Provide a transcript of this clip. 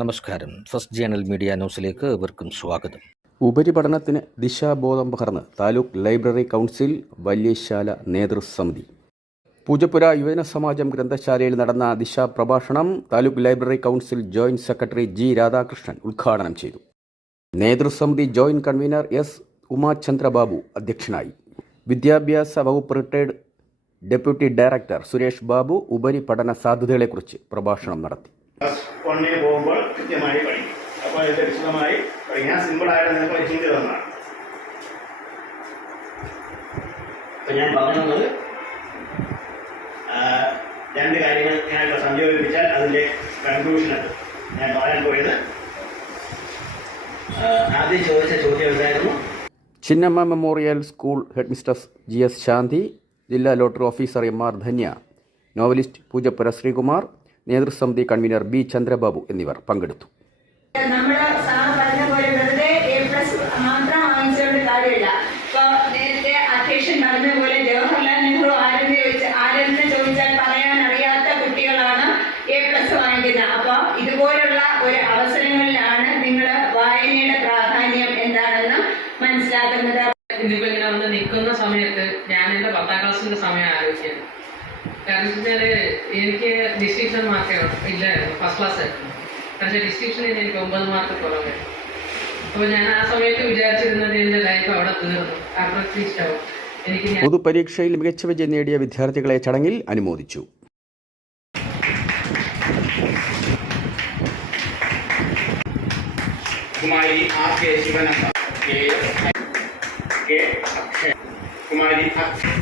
നമസ്കാരം. First journal media ന്യൂസിലേക്ക് ഏവർക്കും സ്വാഗതം. ഉപരിപഠനത്തിന് ദിശാബോധം പകർന്ന് താലൂക്ക് ലൈബ്രറി കൗൺസിൽ വല്യശാല നേതൃസമിതി. പൂജപ്പുര യുവജന സമാജം ഗ്രന്ഥശാലയിൽ നടന്ന ദിശാ പ്രഭാഷണം taluk library council joint secretary G Radhakrishnan ഉദ്ഘാടനം ചെയ്തു. നേതൃസമിതി ജോയിന്റ് കൺവീനർ എസ് ഉമാചന്ദ്രബാബു അധ്യക്ഷനായി. വിദ്യാഭ്യാസ വകുപ്പ് retired deputy director Suresh Babu ഉപരിപഠന സാധ്യതകളെക്കുറിച്ച് പ്രഭാഷണം നടത്തി. ക്ലാസ് വണ്ണിന് പോകുമ്പോൾ കൃത്യമായി പഠിക്കും. അപ്പോൾ ഇത് വിശദമായി പഠിക്കാൻ സിമ്പിളായിട്ട് നിങ്ങൾക്ക് പഠിച്ചിട്ട് തന്നതാണ്. അപ്പം ഞാൻ വന്നത് രണ്ട് കാര്യങ്ങൾ ഞാനിപ്പോൾ സംയോജിപ്പിച്ചാൽ അതിന്റെ കൺക്ലൂഷൻ അത്. ഞാൻ പറയാൻ പോയത് ആദ്യം ചോദിച്ച ചോദ്യം എന്തായിരുന്നു? Chinnamma memorial school headmistress G S Shanthi ജില്ലാ lottery officer M R Dhanya novelist Poojappura Sreekumar നേതൃസമിതി convener B Chandrababu എന്നിവർ പങ്കെടുത്തു. ഇതുപോലുള്ള ഒരു അവസരങ്ങളിലാണ് നിങ്ങൾ വായനയുടെ പ്രാധാന്യം എന്താണെന്ന് മനസ്സിലാക്കുന്നത്. ഇങ്ങനെ വന്ന് നിൽക്കുന്ന സമയത്ത് ഞാൻ എന്റെ പത്താം ക്ലാസ്സിന്റെ സമയം ആലോചിക്കുന്നു കാരണം വെച്ചാൽ എനിക്ക് ഡിസ്റ്റിങ്ഷൻ മാർക്ക് ഇല്ലായിരുന്നു. ഫസ്റ്റ് ക്ലാസ് ആയിരുന്നു. പക്ഷേ ഡിസ്റ്റിങ്ഷനിൽ എനിക്ക് ഒമ്പത് മാർക്ക് കുറവ്. അപ്പോൾ ഞാൻ ആ സമയത്ത് വിചാരിച്ചിരുന്നത് എന്റെ ലൈഫ് അവിടെ തീർന്നു. അപ്രത്യക്ഷ ആവും എനിക്ക് പൊതുപരീക്ഷയിൽ മികച്ച വിജയം നേടിയ വിദ്യാർത്ഥികളെ ചടങ്ങിൽ അനുമോദിച്ചു. Kumari R K Sivananda K K Akshay Kumari Akshay.